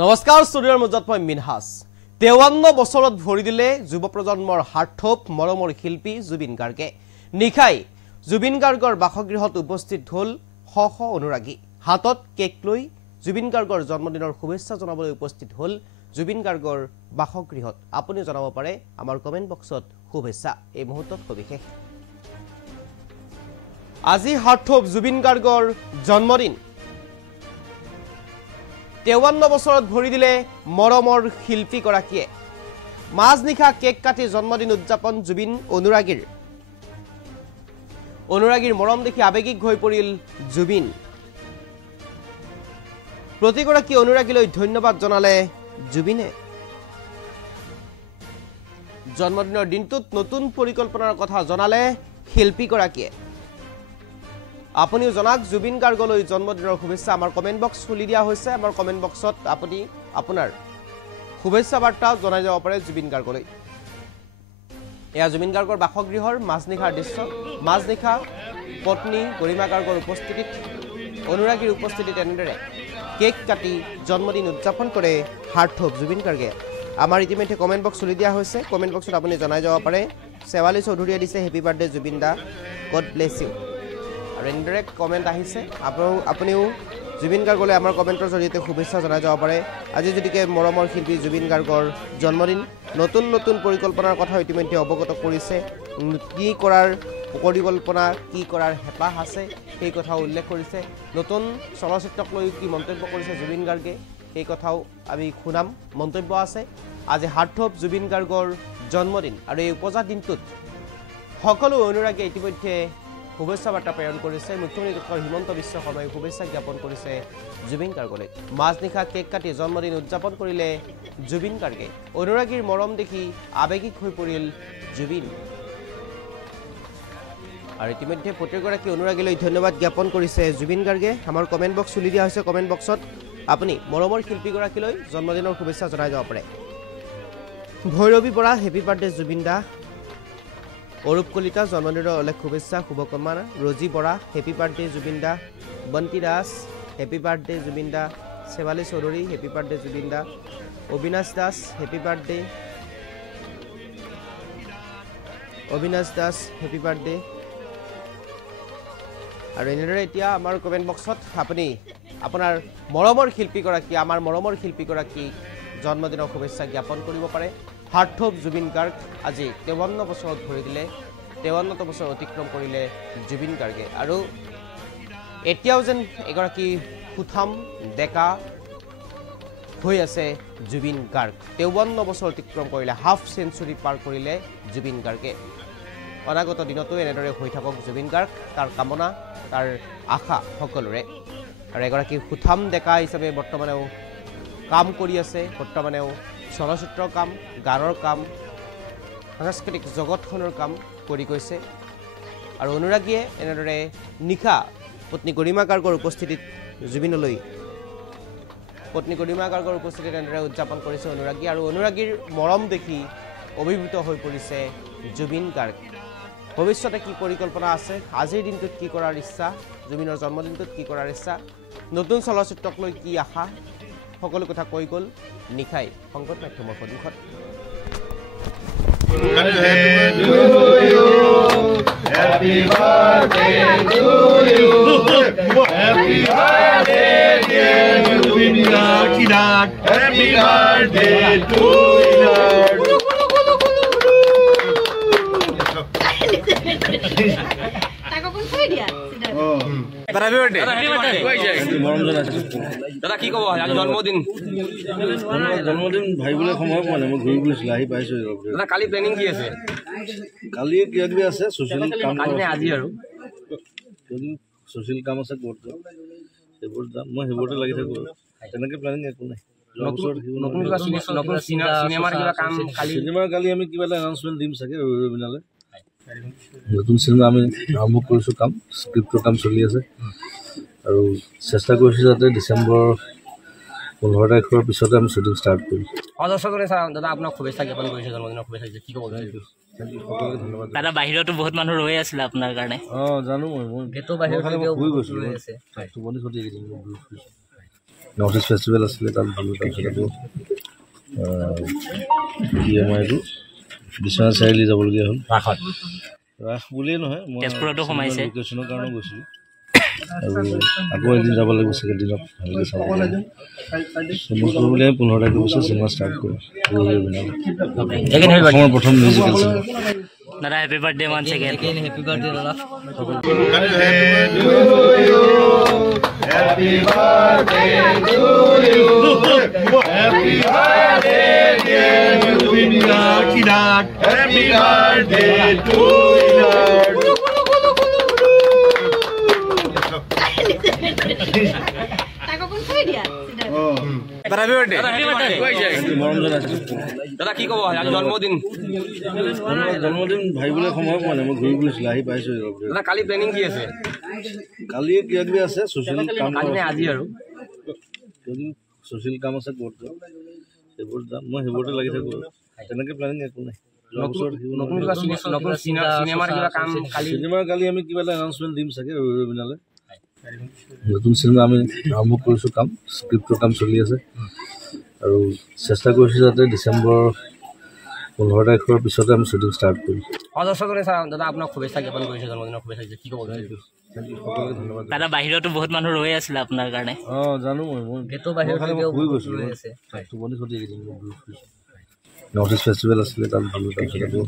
নমস্কাৰ ষ্টুডিঅ'ৰ মজত মই মিনহাস 53 বছৰত ভৰি দিলে যুৱ প্ৰজন্মৰ হাৰ্থপ মৰমৰ শিল্পী জুবিন গাৰ্গে নিখাই জুবিন গাৰ্গৰ বাসগৃহত উপস্থিত হ'ল শ অনুৰাগী হাতত কেক লৈ জুবিন গাৰ্গৰ জন্মদিনৰ শুভেচ্ছা জনাবলৈ উপস্থিত হ'ল জুবিন গাৰ্গৰ বাসগৃহত আপুনি জনাব পাৰে আমাৰ কমেন্ট বক্সত শুভেচ্ছা এই মুহূৰ্তত সবিশেষ আজি হাৰ্থপ জুবিন গাৰ্গৰ জন্মদিন 53 বছৰত ভৰি দিলে মৰমৰ শিল্পী গৰাকীয়ে মাজনিখা কেক কাটি জন্মদিন উদযাপন জুবিন অনুৰাগীৰ মৰম দেখি আবেগিক হৈ পৰিল জুবিন প্ৰতিগৰাকী অনুৰাগীলৈ ধন্যবাদ জনালে জুবিনে জন্মদিনৰ দিনটোত নতুন পৰিকল্পনাৰ কথা জনালে শিল্পী গৰাকীয়ে আপুনিও জনাক জুবিন গাৰ্গলৈ জন্মদিনৰ শুভেচ্ছা আমাৰ কমেন্ট বক্স খুলি দিয়া হৈছে আমাৰ কমেন্ট বক্সত আপুনি আপোনাৰ শুভেচ্ছা বাৰ্তা জনাই যাব পাৰে জুবিন গাৰ্গলৈ এয়া জুবিন গাৰ্গৰ বাসগৃহৰ মাজনিখাৰ দৃশ্য মাজনিখা পত্নী গৰিমা গাৰ্গৰ উপস্থিতিত অনুৰাগীৰ উপস্থিতিত এনেদৰে কেক কাটি জন্মদিন উদযাপন কৰে হাৰ্থপ জুবিন গাৰ্গে আমাৰ ইতিমধ্যে কমেন্ট বক্স খুলি দিয়া হৈছে কমেন্ট বক্সত আপুনি জনাই যাব পাৰে সেৱালী চৌধুৰীয়ে দিছে হেপী বাৰ্থডে জুবিন দা গড ব্লেছ ইউ আৰু এনেদৰে কমেন্ট আহিছে আপুনিও জুবিন গাৰ্গলৈ আমাৰ কমেন্টৰ জৰিয়তে শুভেচ্ছা জনাই যাব পাৰে আজি যদিকে মৰমৰ শিল্পী জুবিন গাৰ্গৰ জন্মদিন নতুন নতুন পৰিকল্পনাৰ কথা ইতিমধ্যে অৱগত কৰিছে কি কৰাৰ পৰিকল্পনা কি কৰাৰ হেঁপাহ আছে সেই কথা উল্লেখ কৰিছে নতুন চলচ্চিত্ৰক লৈ কি মন্তব্য কৰিছে জুবিন গাৰ্গে সেই কথাও আমি শুনাম মন্তব্য আছে আজি হাৰ্থপ জুবিন গাৰ্গৰ জন্মদিন আৰু এই উপজা দিনটোত সকলো অনুৰাগী ইতিমধ্যে শুভেচ্ছা বাৰ্তা প্ৰেৰণ কৰিছে মুখ্যমন্ত্ৰী ডক্টৰ হিমন্ত বিশ্ব শৰ্মাই শুভেচ্ছা জ্ঞাপন কৰিছে জুবিন গাৰ্গলৈ মাজনিখা কেক কাটি জন্মদিন উদযাপন কৰিলে জুবিন গাৰ্গে অনুৰাগীৰ মৰম দেখি আবেগিক হৈ পৰিল জুবিন আৰু ইতিমধ্যে প্ৰতিগৰাকী অনুৰাগীলৈ ধন্যবাদ জ্ঞাপন কৰিছে জুবিন গাৰ্গে আমাৰ কমেন্ট বক্স খুলি দিয়া হৈছে কমেন্ট বক্সত আপুনি মৰমৰ শিল্পীগৰাকীলৈ জন্মদিনৰ শুভেচ্ছা জনাই যাব পাৰে ভৈৰৱী বৰা হেপী বাৰ্থডে জুবিন দা অৰূপ কলিতা জন্মদিনৰ অলেখ শুভেচ্ছা শুভকামনা Roji Bora happy birthday Zubeen da Banti Das happy birthday Zubeen da Sewali Choudhury happy birthday Zubeen da Abinash Das happy birthday happy birthday আৰু এনেদৰে এতিয়া আমাৰ কমেন্ট বক্সত আপুনি আপোনাৰ মৰমৰ শিল্পীগৰাকী আমাৰ মৰমৰ শিল্পীগৰাকী জন্মদিনৰ শুভেচ্ছা জ্ঞাপন কৰিব পাৰে হাৰ্থপ জুবিন গাৰ্গ আজি 53 বছৰত ভৰি দিলে 53 বছৰ অতিক্ৰম কৰিলে জুবিন গাৰ্গে আৰু এতিয়াও যেন এগৰাকী সুঠাম ডেকা হৈ আছে জুবিন গাৰ্গ 53 বছৰ অতিক্ৰম কৰিলে হাফ সেঞ্চুৰী পাৰ কৰিলে জুবিন গাৰ্গে অনাগত দিনতো এনেদৰে হৈ থাকক জুবিন গাৰ্গ তাৰ কামনা তাৰ আশা সকলোৰে আৰু এগৰাকী সুঠাম ডেকা হিচাপে বৰ্তমানেও কাম কৰি আছে বৰ্তমানেও চলচ্চিত্ৰৰ কাম গানৰ কাম সাংস্কৃতিক জগতখনৰ কাম কৰি গৈছে আৰু অনুৰাগীয়ে এনেদৰে নিশা পত্নী গৰিমা গাৰ্গৰ উপস্থিতিত জুবিনলৈ এনেদৰে উদযাপন কৰিছে অনুৰাগী আৰু অনুৰাগীৰ মৰম দেখি অভিভূত হৈ পৰিছে জুবিন গাৰ্গ ভৱিষ্যতে কি পৰিকল্পনা আছে আজিৰ দিনটোত কি কৰাৰ ইচ্ছা জুবিনৰ জন্মদিনটোত কি কৰাৰ ইচ্ছা নতুন চলচ্চিত্ৰক লৈ কি আশা সকলো কথা কৈ গ'ল নিখাই সংবাদ মাধ্যমৰ সন্মুখত Happy birthday to you. Happy birthday dear Jubin Gaarg. Happy birthday to you. দাদা কি কব আজি জন্মদিন ভাবিবলৈ সময় পোৱা নাই মই ঘূৰি ফুৰিছিলো আহি পাইছো দাদা কালি প্লেনিং কি আছে কালি কিবা কিবি আছে ছচিয়েল কাম আজি আৰু ছচিয়েল কাম আছে ক'ত সেইবোৰ যাম মই সেইবোৰতে লাগি থাকো তেনেকে প্লেনিং একো নাই চিনেমাৰ কালি আমি কিবা এটা এনাউন্সমেণ্ট দিম চাগে ৰবিনালে নতুন চিনেমা আমি আৰম্ভ কৰিছোঁ কাম স্ক্ৰিপ্টৰ কাম চলি আছে আৰু চেষ্টা কৰিছোঁ যাতে ডিচেম্বৰ 15 তাৰিখৰ পিছতে আমি শ্বুটিং ষ্টাৰ্ট কৰিম দৰ্শকৰে দাদা আপোনাক শুভেচ্ছা জ্ঞাপন কৰিছে জন্মদিনৰ শুভেচ্ছা কি ক'ব সকলোকে ধন্যবাদ দাদা বাহিৰতো বহুত মানুহ ৰৈ আছিল আপোনাৰ কাৰণে জানো মই গেটৰ বাহিৰত শুই গৈছিলোঁ টোপনি খতি নৰ্থ ইষ্ট ফেষ্টিভেল আছিলে তাত গ'লোঁ। তাৰপিছত আকৌ কি আমাৰ এইটো বিশ্বনাথ চাৰিআলি যাবলগীয়া হ'ল। ৰাস বুলিয়েই নহয়, মই তেজপুৰতো সোমাইছে। লোকেশ্যনৰ কাৰণে গৈছিলোঁ আৰু আকৌ এদিন যাব লাগিব ছেকেণ্ড দিনত ভালকৈ চাব লাগিব। মই কৰোঁ বুলি আমি 15 তাৰিখে বছৰ চিনেমা ষ্টাৰ্ট কৰোঁ। অসমৰ প্ৰথম মিউজিকেল চিনেমা। দাদা happy birthday one second. Happy birthday দাদা। Happy birthday to you. Happy birthday, dear Luvinia Kidat. Happy birthday to you. দাদা কি ক'ব আজি জন্মদিন ভাবিবলৈ সময় পোৱা নাই, মই ঘূৰি ফুৰিছিলোঁ, আহি পাইছোঁ। দাদা কালি প্লেনিং কি আছে? কালি কিবা কিবি আছে, ছ'চিয়েল কাম আজি আৰু ছ'চিয়েল কাম আছে ক'ত সেইবোৰ যাম, মই সেইবোৰতে লাগি থাকোঁ। তেনেকৈ প্লেনিং একো নাই। চিনেমাৰ কালি আমি কিবা এটা এনাউন্সমেণ্ট দিম চাগে ৰবিনালৈ। নতুন চিনেমা আমি আৰম্ভ কৰিছোঁ, কাম স্ক্ৰিপ্টৰ কাম চলি আছে আৰু চেষ্টা কৰিছোঁ যাতে ডিচেম্বৰ 15 তাৰিখৰ পিছতে আমি শ্বুটিং ষ্টাৰ্ট কৰিম। অজস্ৰ দাদা আপোনাক শুভেচ্ছা জ্ঞাপন কৰিছে, জন্মদিনৰ শুভেচ্ছা দিছে, কি ক'ব? সকলোকে ধন্যবাদ। দাদা বাহিৰতো বহুত মানুহ ৰৈ আছিলে আপোনাৰ কাৰণে। জানো মই শুই গৈছিলোঁ, টোপনি ক্ষতি নৰ্থ ইষ্ট ফেষ্টিভেল আছিলে তাত গ'লোঁ। তাৰপিছত আকৌ